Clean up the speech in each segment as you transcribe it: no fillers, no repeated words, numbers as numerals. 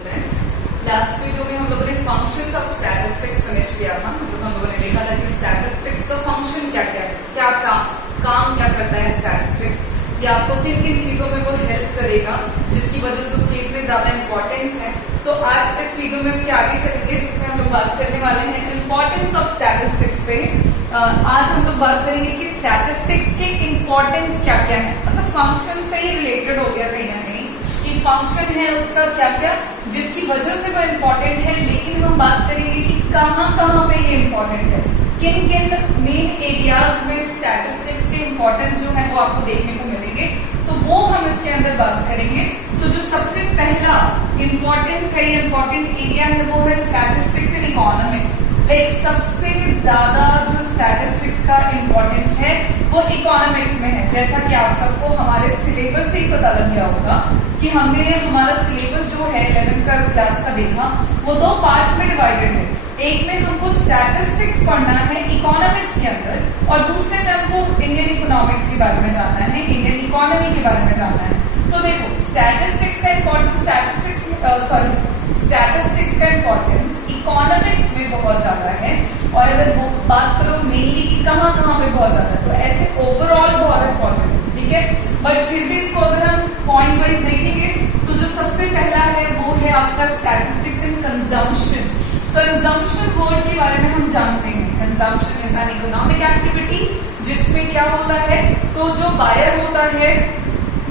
Students, last video में हम लोगों ने फंक्शंस ऑफ स्टैटिस्टिक्स फिनिश किया था। मतलब हम लोगों ने देखा था कि स्टैटिस्टिक्स का फंक्शन क्या क्या है, क्या काम क्या करता है स्टैटिस्टिक्स, या आपको किन किन चीजों में वो हेल्प करेगा जिसकी वजह से उसकी इतनी ज्यादा इंपॉर्टेंस है। तो आज इस वीडियो में उसके आगे चलेंगे जिसमें हम लोग बात करने वाले हैं इंपॉर्टेंस ऑफ स्टैटिस्टिक्स पे। आज हम लोग बात करेंगे कि स्टैटिस्टिक्स के इंपॉर्टेंस क्या क्या है। मतलब फंक्शन से ही रिलेटेड हो गया कहीं ना कहीं कि फंक्शन है उसका क्या क्या जिसकी वजह से वो इम्पोर्टेंट है, लेकिन हम बात करेंगे कि कहाँ कहाँ पे ये इम्पोर्टेंट है, किन किन मेन एरियाज में स्टैटिस्टिक्स के इम्पोर्टेंस जो है वो आपको देखने को मिलेंगे। तो वो हम इसके अंदर बात करेंगे। तो जो सबसे पहला इम्पोर्टेंस है, इम्पोर्टेंट एरिया है, वो है स्टैटिस्टिक्स इन इकोनॉमिक्स। लाइक सबसे ज्यादा जो स्टैटिस्टिक्स का इम्पोर्टेंस है वो इकोनॉमिक्स में है। जैसा कि आप सबको हमारे सिलेबस से ही पता लग गया होगा कि हमने हमारा सिलेबस जो है 11th का क्लास का देखा, वो दो पार्ट में डिवाइडेड है। एक में हमको स्टैटिस्टिक्स पढ़ना है इकोनॉमिक्स के अंदर, और दूसरे में हमको इंडियन इकोनॉमिक्स के बारे में जानना है, इंडियन इकोनॉमी के बारे में जानना है। तो देखो स्टैटिस्टिक्स का इम्पोर्टेंस स्टैटिस्टिक्स का इम्पोर्टेंस इकोनॉमिक्स में बहुत ज्यादा है। और अगर वो बात करो मेनली कि कहाँ कहाँ पे बहुत ज्यादा है, तो ऐसे ओवरऑल बहुत इम्पोर्टेंट है, ठीक है। बट फिर भी इसको अगर हम पॉइंट वाइज देखेंगे तो जो सबसे पहला है वो है आपका statistics in consumption. Consumption word के बारे में हम जानते हैं, consumption is an economic activity जिसमें क्या होता है, तो जो बायर होता है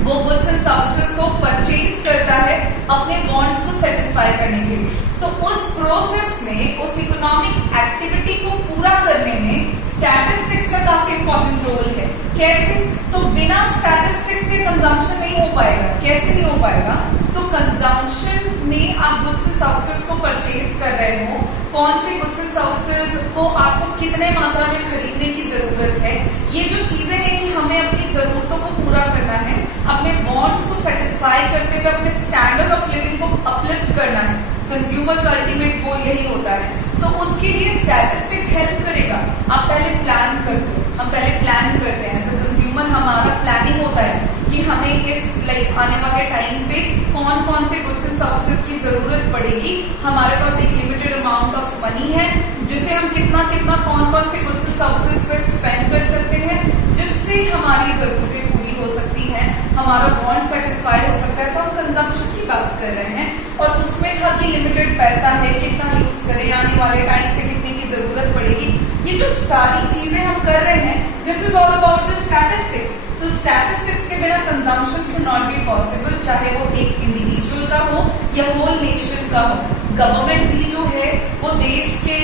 वो गुड्स एंड सर्विसेज को परचेज करता है अपने वांट्स को सेटिस्फाई करने के लिए। तो उस प्रोसेस में, उस इकोनॉमिक एक्टिविटी को पूरा करने में स्टैटिस्टिक्स का काफी इंपॉर्टेंट रोल है। कैसे? तो बिना स्टैटिस्टिक्स के कंजम्पशन नहीं हो पाएगा। कैसे नहीं हो पाएगा? तो कंजम्पशन में आप गुड्स एंड सर्विसेज को परचेज कर रहे हो, कौन से गुड्स एंड सर्विसेज को आपको कितने मात्रा में खरीदने की जरूरत है, ये जो चीजें हैं कि हमें अपनी जरूरतों को पूरा करना है, अपने वांट्स को सेटिस्फाई करते हुए अपने स्टैंडर्ड ऑफ लिविंग को अपलिफ्ट करना है। कंज्यूमर का अल्टीमेट गोल यही होता है। तो उसके लिए स्टैटिस्टिक्स हेल्प करेगा। आप पहले प्लान करते हो, हम पहले प्लान करते हैं एज अ कंज्यूमर, हमारा प्लानिंग होता है कि हमें इस आने वाले टाइम पे कौन कौन से गुड्स एंड सर्विसेज की जरूरत पड़ेगी। हमारे पास एक लिमिटेड अमाउंट ऑफ मनी है जिसे हम कितना कितना कौन कौन से गुड्स एंड सर्विसेज पर स्पेंड कर सकते हैं जिससे हमारी जरूरतें पूरी हो सकती हैं, हमारा वांट सेटिस्फाई हो सकता है। तो हम कंजम्पशन की बात कर रहे हैं, और उसमें था कि लिमिटेड पैसा है, कितना यूज करें, आने वाले टाइम पे कितने की जरूरत पड़ेगी। ये जो सारी चीजें हम कर रहे हैं, this is all about the statistics. तो स्टैटिस्टिक्स के बिना consumption can not be possible, चाहे वो एक इंडिविजुअल का हो या होल नेशन का हो। गवर्नमेंट भी जो है वो देश के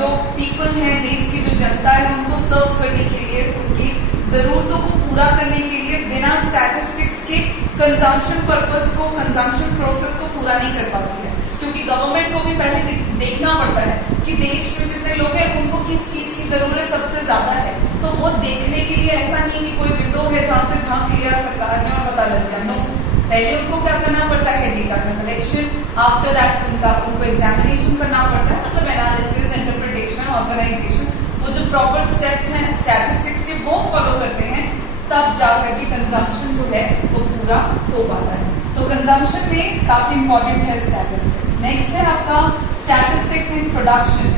जो पीपल हैं, देश की जो जनता है, उनको सर्व करने के लिए, उनकी जरूरतों को पूरा करने के लिए बिना स्टैटिस्टिक्स के कंजम्पशन पर्पस को, कंजम्पशन प्रोसेस को पूरा नहीं कर पाती है। क्योंकि गवर्नमेंट को भी पहले देखना पड़ता है कि देश में जितने लोग हैं उनको किस चीज की जरूरत सबसे ज्यादा है। तो वो देखने के लिए ऐसा नहीं कि कोई विंडो है जहां से झांक लिया सरकार ने और पता लग गया। नो, पहले उनको क्या करना पड़ता है, डेटा का कलेक्शन, आफ्टर दैट उनको एग्जामिनेशन करना पड़ता है, मतलब एनालिसिस, इंटरप्रिटेशन, ऑर्गेनाइजेशन, वो जो प्रॉपर स्टेप्स हैं स्टैटिस्टिक्स के वो फॉलो करते हैं, तब जाकर के कंजम्पशन जो है वो पूरा हो पाता है। तो कंजम्पशन में काफी इंपॉर्टेंट है स्टैटिस्टिक्स। नेक्स्ट है आपका statistics in production.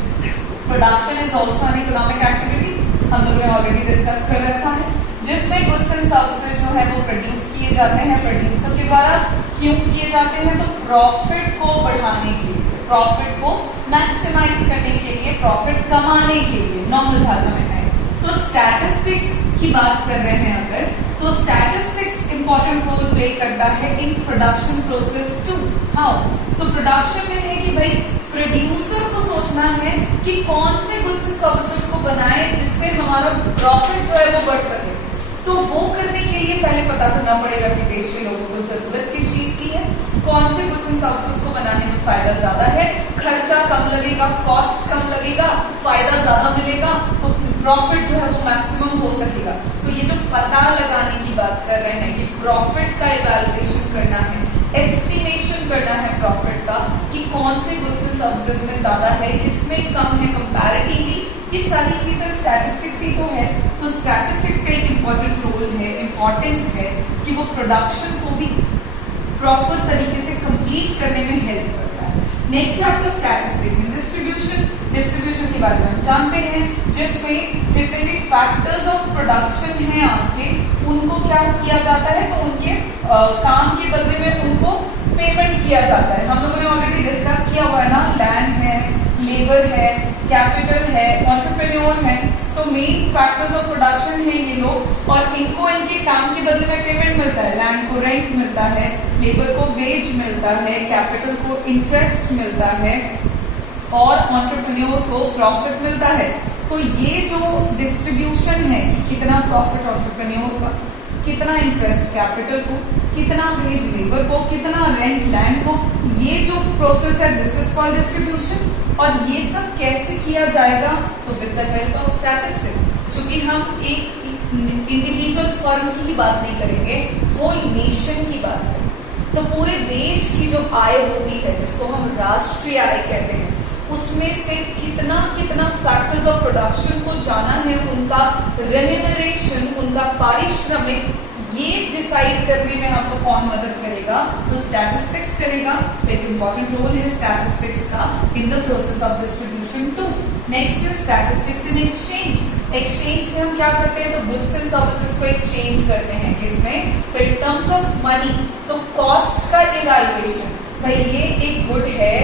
Production is also an economic activity, हम लोगों ने ऑलरेडी डिस्कस कर रखा है, जिसमें गुड्स एंड सर्विसेज जो है वो प्रोड्यूस किए जाते हैं प्रोड्यूसर के द्वारा। क्यों किए जाते हैं? तो प्रॉफिट को बढ़ाने के लिए, प्रॉफिट को मैक्सिमाइज करने के लिए, प्रॉफिट कमाने के लिए, नॉर्मल भाषा में कहें तो। स्टैटिस्टिक्स की बात कर रहे हैं अगर, तो स्टैटिस्टिक्स इंपॉर्टेंट रोल प्ले करता है इन प्रोडक्शन प्रोसेस टू। हाउ? तो प्रोडक्शन में है कि भाई प्रोड्यूसर को सोचना है कि कौन से गुड्स एंड सर्विसेज को बनाए जिससे हमारा प्रॉफिट जो है वो बढ़ सके। तो वो करने के लिए पहले पता करना पड़ेगा कि देश के लोगों को जरूरत किस चीज की है, कौन से गुड्स एंड सर्विसेज को बनाने में फायदा ज्यादा है, खर्चा कम लगेगा, कॉस्ट कम लगेगा, फायदा ज्यादा मिलेगा, तो प्रॉफिट जो है वो मैक्सिमम हो सकेगा। तो ये जो पता लगाने की बात कर रहे हैं कि प्रॉफिट का इवैल्यूएशन करना है, एस्टिमेशन करना है प्रॉफिट का कि कौन से गुड्स एंड सर्विसेज में ज्यादा है, किसमें कम है कंपैरेटिवली, ये सारी चीजें स्टैटिस्टिक्स ही तो है। तो स्टैटिस्टिक्स का एक इम्पोर्टेंट रोल है, इम्पोर्टेंस है कि वो प्रोडक्शन को भी प्रॉपर तरीके से कंप्लीट कंप्लीट करने में हेल्प करता है। नेक्स्ट है आपका स्टैटिस्टिक्स इन डिस्ट्रीब्यूशन के बारे में हम जानते हैं, जिसमें जितने भी फैक्टर्स ऑफ प्रोडक्शन हैं आपके, उनको क्या किया जाता है, तो उनके काम के बदले में उनको पेमेंट किया जाता है। हम लोगों ने ऑलरेडी डिस्कस किया हुआ है ना, लैंड है, लेबर है, कैपिटल है, एंटरप्रेन्योर है, तो मेन फैक्टर्स ऑफ प्रोडक्शन है ये लोग, और इनको इनके काम के बदले में पेमेंट मिलता है। लैंड को रेंट मिलता है, लेबर को वेज मिलता है, कैपिटल को इंटरेस्ट मिलता है, और एंटरप्रेन्योर को प्रॉफिट मिलता है। तो ये जो डिस्ट्रीब्यूशन है, कितना प्रॉफिट एंटरप्रेन्योर का, कितना इंटरेस्ट कैपिटल को, कितना वेज लेबर को, कितना रेंट लैंड को, ये जो प्रोसेस है दिस इज कॉल्ड डिस्ट्रीब्यूशन। और ये सब कैसे किया जाएगा, तो with the help of statistics. क्योंकि हम एक इंडिविजुअल फर्म की ही बात नहीं करेंगे, होल नेशन की बात करेंगे। तो पूरे देश की जो आय होती है, जिसको हम राष्ट्रीय आय कहते हैं, उसमें से कितना कितना फैक्टर्स ऑफ प्रोडक्शन को जाना है, उनका रेम्यूनरेशन, उनका पारिश्रमिक, ये डिसाइड करने में आपको कौन मदद करेगा, तो स्टैटिस्टिक्स करेगा। तो एक इंपॉर्टेंट रोल है स्टैटिस्टिक्स का in the process of distribution too. Next is statistics in exchange. Exchange में हम क्या करते हैं, तो गुड्स एंड सर्विसेज को एक्सचेंज करते हैं, किसमें, तो इन टर्म्स ऑफ मनी। तो कॉस्ट का इवैल्यूएशन, भाई ये एक गुड है,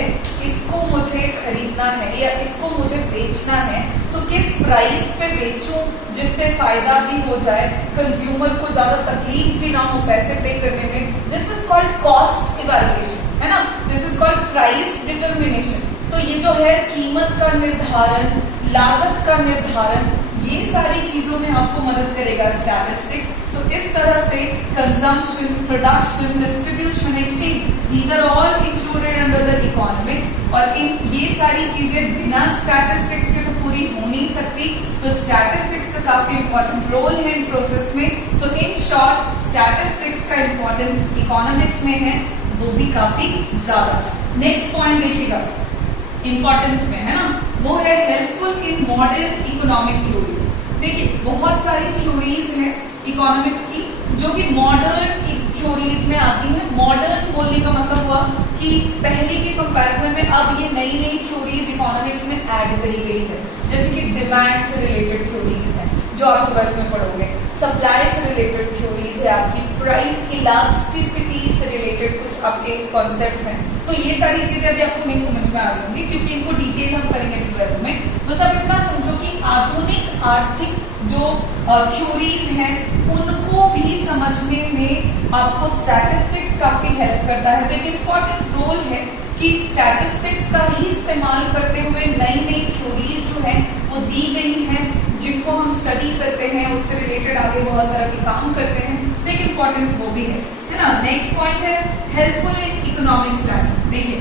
इसको मुझे खरीदना है या इसको मुझे बेचना है, तो किस प्राइस पे बेचूं जिससे फायदा भी हो जाए, कंज्यूमर को ज्यादा तकलीफ भी ना हो पैसे पे करने में। This is called cost evaluation, है ना, this is called price determination. तो ये जो है कीमत का निर्धारण, लागत का निर्धारण, ये सारी चीजों में आपको मदद करेगा स्टैटिस्टिक्स। तो इस तरह से consumption, production, distribution, exchange, these are all included under the economics. और इन ये सारी चीजें बिना स्टैटिस्टिक्स के तो पूरी हो नहीं सकती। तो स्टैटिस्टिक्स का काफी इंपॉर्टेंट रोल है इन प्रोसेस में। सो इन शॉर्ट स्टैटिस्टिक्स का इंपॉर्टेंस इकोनॉमिक्स में है, वो भी काफी ज्यादा। नेक्स्ट पॉइंट देखिएगा इंपॉर्टेंस में, है ना, वो है helpful in modern economic theories. देखिए बहुत सारी थ्योरीज हैं इकोनॉमिक्स की जो कि मॉडर्न थ्योरीज में आती हैं। मॉडर्न बोलने का मतलब हुआ कि पहले के कंपैरिजन में अब ये नई नई थ्योरीज इकोनॉमिक्स में ऐड करी गई है, जैसे कि डिमांड से रिलेटेड थ्योरीज है जो आप ट्वेल्थ में पढ़ोगे, सप्लाई से रिलेटेड थ्योरीज है आपकी, प्राइस इलास्टिसिटी से रिलेटेड कुछ आपके कॉन्सेप्ट हैं। तो ये सारी चीजें अभी आपको नहीं समझ में आ रही क्योंकि इनको डिटेल हम करेंगे ट्वेल्थ में। बस आप इतना समझो कि आधुनिक आर्थिक जो थ्योरीज हैं उनको भी समझने में आपको स्टैटिस्टिक्स काफी हेल्प करता है। तो एक इम्पॉर्टेंट रोल है कि स्टैटिस्टिक्स का ही इस्तेमाल करते हुए नई नई थ्योरीज जो हैं वो दी गई हैं, जिनको हम स्टडी करते हैं, उससे रिलेटेड आगे बहुत तरह के काम करते हैं। तो एक इम्पोर्टेंस वो भी है ना। नेक्स्ट पॉइंट है हेल्पफुल इन इकोनॉमिक प्लानिंग। देखिए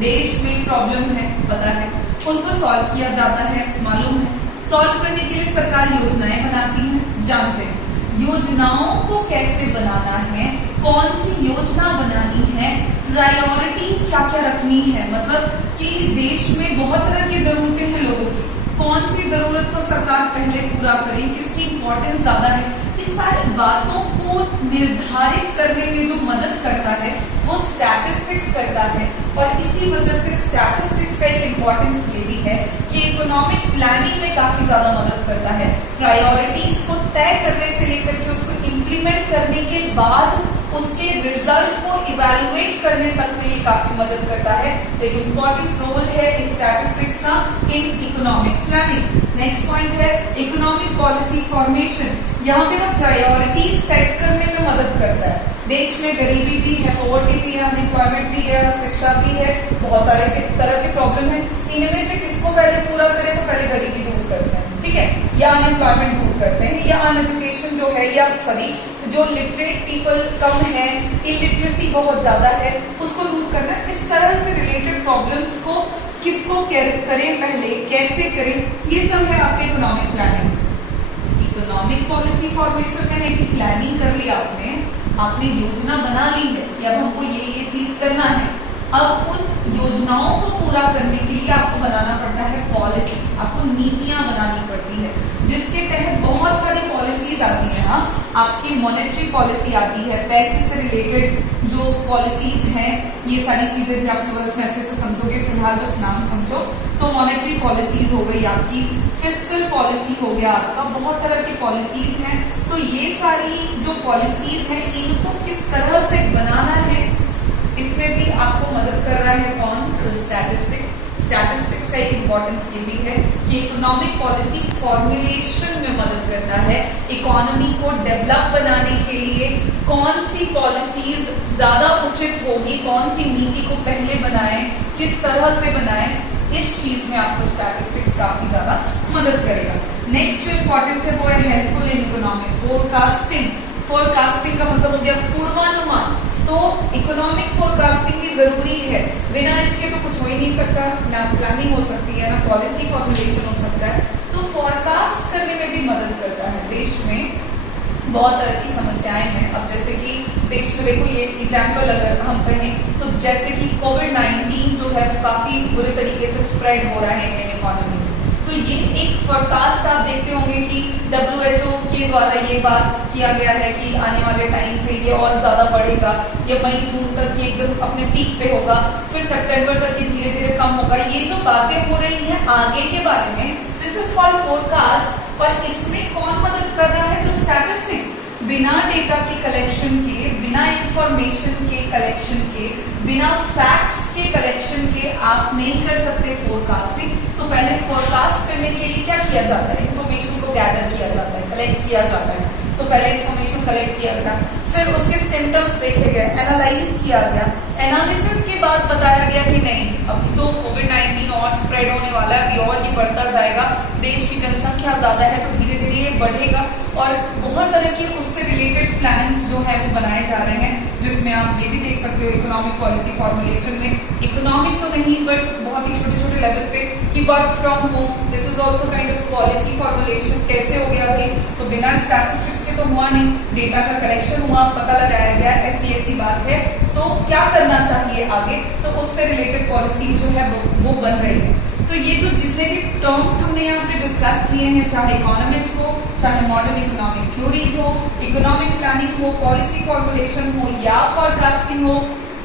देश में प्रॉब्लम है, पता है, उनको सॉल्व किया जाता है, मालूम है। सॉल्व करने के लिए सरकार योजनाएं बनाती है, जानते हैं। योजनाओं को कैसे बनाना है, कौन सी योजना बनानी है, प्रायोरिटीज क्या क्या रखनी है, मतलब कि देश में बहुत तरह की जरूरतें हैं लोगों की, कौन सी जरूरत को सरकार पहले पूरा करे, किसकी इंपॉर्टेंस ज्यादा है, इस सारी बातों को निर्धारित करने में जो मदद करता है वो स्टैटिस्टिक्स करता है। और इसी वजह से स्टैटिस्टिक्स का एक इम्पोर्टेंस ये भी है कि इकोनॉमिक प्लानिंग में काफी ज्यादा मदद करता है। प्रायोरिटीज को तय करने से लेकर के उसको इम्प्लीमेंट करने के बाद उसके रिजल्ट को इवैल्यूएट करने तक में ये काफी मदद करता है। तो एक इम्पॉर्टेंट रोल है इस स्टैटिस्टिक्स का in economic planning. Next point है इकोनॉमिक पॉलिसी फॉर्मेशन। यहाँ पे ना प्रायोरिटीज सेट करने में मदद करता है। देश में गरीबी भी है, पॉवर्टी भी है, अनएम्प्लॉयमेंट भी है, शिक्षा भी है, बहुत सारे तरह के प्रॉब्लम है। इनमें से किसको पहले पूरा करें, तो पहले गरीबी दूर करते हैं, ठीक है, या अनएम्प्लॉयमेंट दूर करते हैं, या अनएजुकेशन जो है, या सॉरी जो लिटरेट पीपल कम है, इलिटरेसी बहुत ज्यादा है, उसको दूर करना है। इस तरह से रिलेटेड प्रॉब्लम्स को किसको करें पहले, कैसे करें, ये सब है आपके economic planning. Economic policy formation में है कि प्लानिंग कर ली आपने योजना बना ली है कि अब हमको ये चीज करना है। अब उन योजनाओं को पूरा करने के लिए आपको बनाना पड़ता है पॉलिसी, आपको नीतियां बनानी पड़ती है, जिसके तहत बहुत सारी पॉलिसीज आती है, हाँ, आपकी मॉनेटरी पॉलिसी आती है, पैसे से रिलेटेड जो पॉलिसीज हैं, ये सारी चीजें भी आप ट्वेल्थ में अच्छे से समझोगे, फिलहाल बस नाम समझो। तो मॉनेटरी पॉलिसीज हो गई आपकी, फिस्कल पॉलिसी हो गया आपका, बहुत तरह की पॉलिसीज हैं। तो ये सारी जो पॉलिसीज हैं इनको किस तरह से बनाना है, इसमें भी आपको मदद कर रहा है कौन? तो स्टैटिस्टिक्स। स्टैटिस्टिक्स का एक इम्पोर्टेंस ये भी है कि इकोनॉमिक पॉलिसी फॉर्मुलेशन में मदद करता है। इकोनॉमी को डेवलप बनाने के लिए कौन सी पॉलिसीज ज्यादा उचित होगी, कौन सी नीति को पहले बनाएं, किस तरह से बनाएं, इस चीज में आपको स्टैटिस्टिक्स काफी ज्यादा मदद करेगा। नेक्स्ट जो इम्पोर्टेंस है वो है helpful in economic forecasting. Forecasting का मतलब हो गया पूर्वानुमान। तो इकोनॉमिक फोरकास्टिंग भी जरूरी है, बिना इसके तो कुछ हो ही नहीं सकता, ना प्लानिंग हो सकती है, ना पॉलिसी फॉर्मुलेशन हो सकता है। तो फोरकास्ट करने में भी मदद करता है। देश में बहुत तरह की समस्याएं हैं। अब जैसे कि देश में देखो, ये एग्जाम्पल अगर हम कहें तो जैसे कि कोविड-19 जो है वो काफी बुरे तरीके से स्प्रेड हो रहा है इंडियन इकोनॉमी में। तो ये एक फोरकास्ट आप देखते होंगे कि WHO के द्वारा ये बात किया गया है कि आने वाले टाइम पे ये और ज्यादा बढ़ेगा, ये मई जून तक ये एकदम अपने पीक पे होगा, फिर सितंबर तक ये धीरे धीरे कम होगा। ये जो बातें हो रही हैं आगे के बारे में, दिस इज कॉल्ड फोरकास्ट। और इसमें कौन मदद कर रहा है? तो स्टैटिस्टिक्स। बिना डेटा के कलेक्शन के, बिना इंफॉर्मेशन के कलेक्शन के, बिना फैक्ट्स के कलेक्शन के आप नहीं कर सकते फोरकास्टिंग। तो पहले फोरकास्ट करने के लिए क्या किया जाता है? इंफॉर्मेशन को गैदर किया जाता है, कलेक्ट किया जाता है। तो पहले इंफॉर्मेशन कलेक्ट किया गया, फिर उसके सिम्टम्स देखे गए, एनालाइज किया गया, एनालिसिस के बाद बताया गया कि नहीं, अब तो कोविड-19 और स्प्रेड होने वाला है, अभी और ये बढ़ता जाएगा, देश की जनसंख्या ज्यादा है तो धीरे धीरे ये बढ़ेगा। और बहुत तरह की उससे रिलेटेड प्लान्स जो है वो बनाए जा रहे हैं, जिसमें आप ये भी देख सकते हो इकोनॉमिक पॉलिसी फॉर्मुलेशन में, इकोनॉमिक तो नहीं बट बहुत ही छोटे छोटे लेवल पे, कि work from home, this is also kind of policy formulation. कैसे हो गया भाई? तो बिना स्टैटिस्टिक्स के तो हुआ नहीं, डेटा का कलेक्शन हुआ, पता लगाया गया ऐसी बात है, तो क्या करना चाहिए आगे, तो उससे रिलेटेड पॉलिसीज जो है वो बन रही है। तो ये जो जितने भी टर्म्स हमने यहाँ पे डिस्कस किए हैं, चाहे इकोनॉमिक्स हो, चाहे मॉडर्न इकोनॉमिक थ्योरीज हो, इकोनॉमिक प्लानिंग हो, पॉलिसी फॉर्मुलेशन हो या फोरकास्टिंग हो,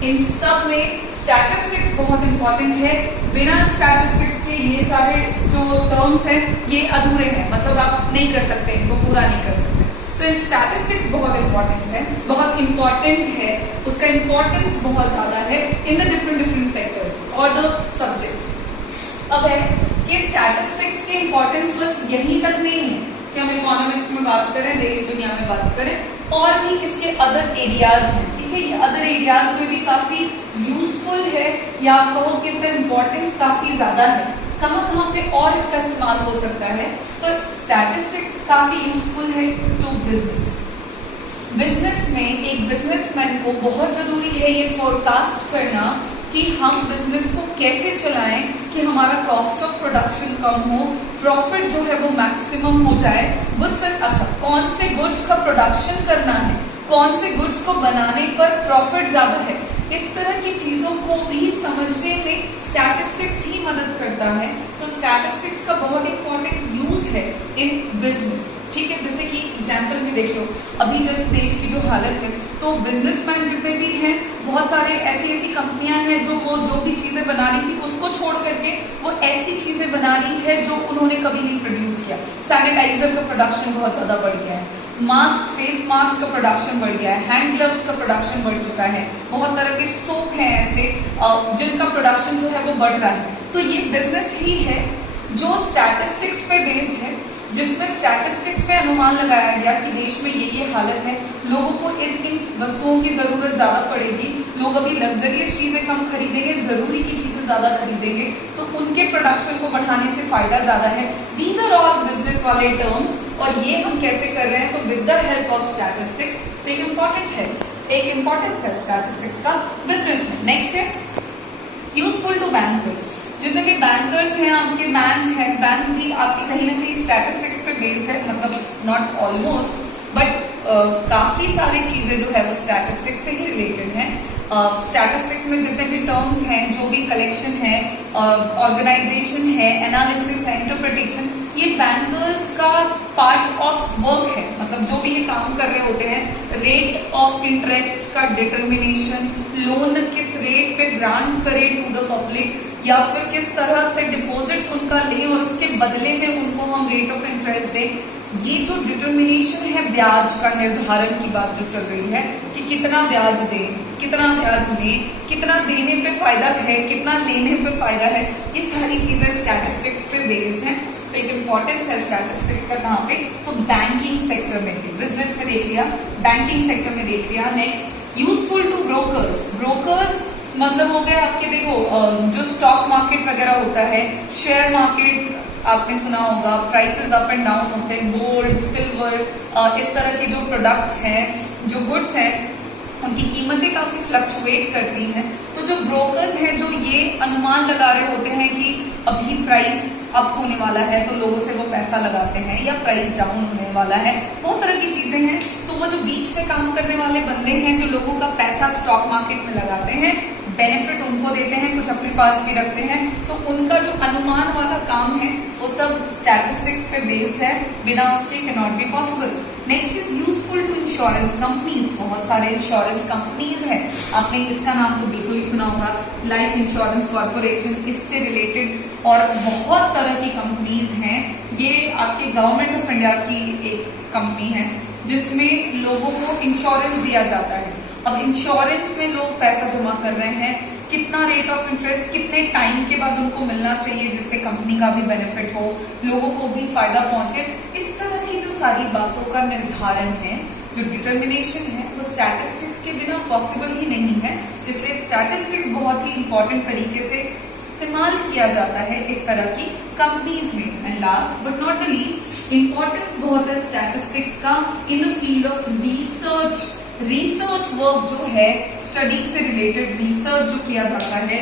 इन सब में स्टैटिस्टिक्स बहुत इंपॉर्टेंट है। बिना स्टैटिस्टिक्स के ये सारे जो टर्म्स हैं ये अधूरे हैं, मतलब आप नहीं कर सकते, इनको पूरा नहीं कर सकते। तो इन स्टैटिस्टिक्स बहुत इंपॉर्टेंस है, बहुत इंपॉर्टेंट है, उसका इंपॉर्टेंस बहुत ज्यादा है इन द डिफरेंट सेक्टर्स और द सब्जेक्ट्स। अब है कि स्टैटिस्टिक्स के इंपॉर्टेंस बस यहीं तक नहीं है कि हम इकोनॉमिक्स में बात करें, देश दुनिया में बात करें, और भी इसके अदर एरियाज हैं, ठीक है। ये अदर एरियाज में भी काफी यूजफुल है, या आप कहो कि इसका इंपॉर्टेंस काफी ज्यादा है। कहाँ पे और इसका इस्तेमाल हो सकता है? तो स्टैटिस्टिक्स काफी यूजफुल है टू बिजनेस। बिजनेस में एक बिजनेसमैन को बहुत जरूरी है ये फोरकास्ट करना कि हम बिजनेस को कैसे चलाएं कि हमारा कॉस्ट ऑफ प्रोडक्शन कम हो, प्रॉफिट जो है वो मैक्सिमम हो जाए। गुड्स, अच्छा कौन से गुड्स का प्रोडक्शन करना है, कौन से गुड्स को बनाने पर प्रॉफिट ज्यादा है, इस तरह की चीजों को भी समझने में स्टैटिस्टिक्स ही मदद करता है। तो स्टैटिस्टिक्स का बहुत इंपॉर्टेंट यूज है इन बिजनेस, ठीक है। जैसे कि एग्जाम्पल में देख लो, अभी जैसे देश की जो हालत है, तो बिजनेसमैन जितने भी हैं, बहुत सारे ऐसी कंपनियां हैं जो भी चीजें बनानी थी उसको छोड़ करके वो ऐसी चीजें बना रही है जो उन्होंने कभी नहीं प्रोड्यूस किया। सैनिटाइजर का प्रोडक्शन बहुत ज्यादा बढ़ गया है, मास्क, फेस मास्क का प्रोडक्शन बढ़ गया है, हैंड ग्लव्स का प्रोडक्शन बढ़ चुका है, बहुत तरह के सोप हैं ऐसे जिनका प्रोडक्शन जो है वो बढ़ रहा है। तो ये बिजनेस ही है जो स्टैटिस्टिक्स पे बेस्ड है, जिसमें स्टैटिस्टिक्स पे अनुमान लगाया गया कि देश में ये हालत है, लोगों को इन वस्तुओं की जरूरत ज्यादा पड़ेगी, लोग अभी लग्जरियस चीजें कम खरीदेंगे, जरूरी की चीजें ज्यादा खरीदेंगे, तो उनके प्रोडक्शन को बढ़ाने से फायदा ज्यादा है। दीज आर ऑल बिजनेस वाले टर्म्स, और ये हम कैसे कर रहे हैं? तो with the help of statistics. तो एक इम्पॉर्टेंट है, एक इम्पोर्टेंस है स्टैटिस्टिक्स का बिजनेस में। नेक्स्ट है यूजफुल टू बैंकर्स। जितने भी बैंकर्स हैं, आपके बैंक है, बैंक भी आपके कहीं ना कहीं स्टैटिस्टिक्स पे बेस्ड है, मतलब नॉट ऑलमोस्ट बट काफी सारी चीजें जो है वो स्टैटिस्टिक्स से ही रिलेटेड हैं। स्टैटिस्टिक्स में जितने भी टर्म्स हैं, जो भी कलेक्शन है, ऑर्गेनाइजेशन है, एनालिसिस है, इंटरप्रिटेशन, ये बैंकर्स का पार्ट ऑफ वर्क है। मतलब जो भी ये काम कर रहे होते हैं, रेट ऑफ इंटरेस्ट का डिटर्मिनेशन, लोन किस रेट पे ग्रांट करे टू द पब्लिक, या फिर किस तरह से डिपॉजिट्स उनका लें और उसके बदले में उनको हम रेट ऑफ इंटरेस्ट दें, ये जो डिटर्मिनेशन है ब्याज का निर्धारण की बात जो चल रही है कि कितना ब्याज दें, कितना ब्याज लें, कितना देने पे फायदा है, कितना लेने पे फायदा है, ये सारी चीजें स्टैटिस्टिक्स पे बेस्ड हैं। तो एक इम्पोर्टेंस है स्टैटिस्टिक्स का कहाँ पे, तो बैंकिंग सेक्टर में, बिजनेस में देख लिया, बैंकिंग सेक्टर में देख लिया। Next, useful to brokers. Brokers मतलब हो गया आपके, देखो जो स्टॉक मार्केट वगैरह होता है, शेयर मार्केट आपने सुना होगा, प्राइसेस अप एंड डाउन होते हैं, गोल्ड, सिल्वर, इस तरह के जो प्रोडक्ट्स हैं, जो गुड्स हैं, उनकी कीमतें काफी फ्लक्चुएट करती हैं। तो जो ब्रोकर्स हैं जो ये अनुमान लगा रहे होते हैं कि अभी प्राइस अप होने वाला है तो लोगों से वो पैसा लगाते हैं, या प्राइस डाउन होने वाला है, बहुत तरह की चीजें हैं। तो वो जो बीच में काम करने वाले बंदे हैं, जो लोगों का पैसा स्टॉक मार्केट में लगाते हैं, बेनिफिट उनको देते हैं, कुछ अपने पास भी रखते हैं, तो उनका जो अनुमान वाला काम है वो सब स्टैटिस्टिक्स पे बेस्ड है, बिना उसके can not be possible. Next is useful to insurance companies. बहुत सारे इंश्योरेंस कंपनीज हैं, आपने इसका नाम तो बिल्कुल ही सुना होगा, लाइफ इंश्योरेंस कॉर्पोरेशन, इससे रिलेटेड और बहुत तरह की कंपनीज हैं। ये आपके गवर्नमेंट ऑफ इंडिया की एक कंपनी है जिसमें लोगों को इंश्योरेंस दिया जाता है। अब इंश्योरेंस में लोग पैसा जमा कर रहे हैं, कितना रेट ऑफ इंटरेस्ट कितने टाइम के बाद उनको मिलना चाहिए जिससे कंपनी का भी बेनिफिट हो, लोगों को भी फायदा पहुंचे, इस तरह की जो सारी बातों का निर्धारण है, जो डिटर्मिनेशन है, वो स्टैटिस्टिक्स के बिना पॉसिबल ही नहीं है। इसलिए स्टैटिस्टिक्स बहुत ही इंपॉर्टेंट तरीके से इस्तेमाल किया जाता है इस तरह की कंपनीज में। And last but not the least, importance बहुत है स्टैटिस्टिक्स का in the field of research. Research work जो है, स्टडी से रिलेटेड रिसर्च जो किया जाता है,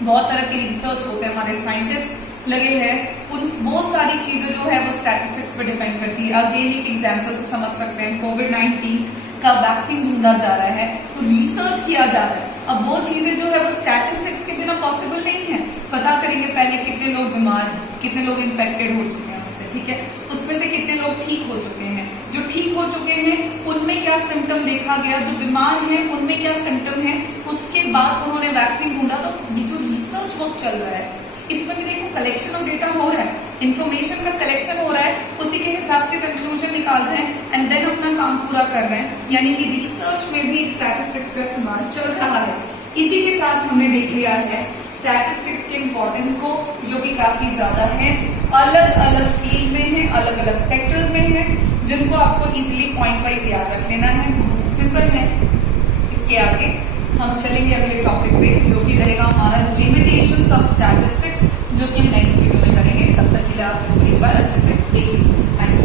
बहुत तरह के रिसर्च होते हैं, हमारे साइंटिस्ट लगे हैं, उन वो सारी चीजें जो है वो स्टैटिस्टिक्स पे डिपेंड करती है। अगेन एक एग्जाम्पल से समझ सकते हैं, कोविड-19 का वैक्सीन ढूंढा जा रहा है, तो रिसर्च किया जा रहा है। अब वो चीजें जो है वो स्टैटिस्टिक्स के बिना पॉसिबल नहीं है। पता करेंगे पहले कितने लोग बीमार हैं, कितने लोग इन्फेक्टेड हो चुके हैं उससे, ठीक है, उसमें से कितने लोग ठीक हो चुके हैं, जो ठीक हो चुके हैं उनमें क्या सिम्टम देखा गया, जो बीमार हैं उनमें क्या सिम्टम है, उसके बाद उन्होंने वैक्सीन ढूंढा। तो ये जो रिसर्च वर्क चल रहा है, इसमें भी देखो कलेक्शन ऑफ डेटा हो रहा है, इंफॉर्मेशन का कलेक्शन हो रहा है, उसी के हिसाब से कंक्लूजन निकाल रहे हैं एंड देन अपना काम पूरा कर रहे हैं। यानी कि रिसर्च में भी स्टैटिस्टिक्स का इस्तेमाल चल रहा है। इसी के साथ हमने देख लिया है स्टैटिस्टिक्स के इम्पोर्टेंस को, जो कि काफी ज्यादा है, अलग अलग फील्ड में है, अलग अलग सेक्टर्स में है, जिनको आपको इजीली पॉइंट वाइज याद रख लेना है, बहुत सिंपल है। इसके आगे हम चलेंगे अगले टॉपिक पे, जो कि रहेगा हमारा लिमिटेशंस ऑफ स्टैटिस्टिक्स, जो कि हम नेक्स्ट वीडियो में करेंगे। तब तक के लिए आप इसको एक बार अच्छे से देख लीजिए। Thank you.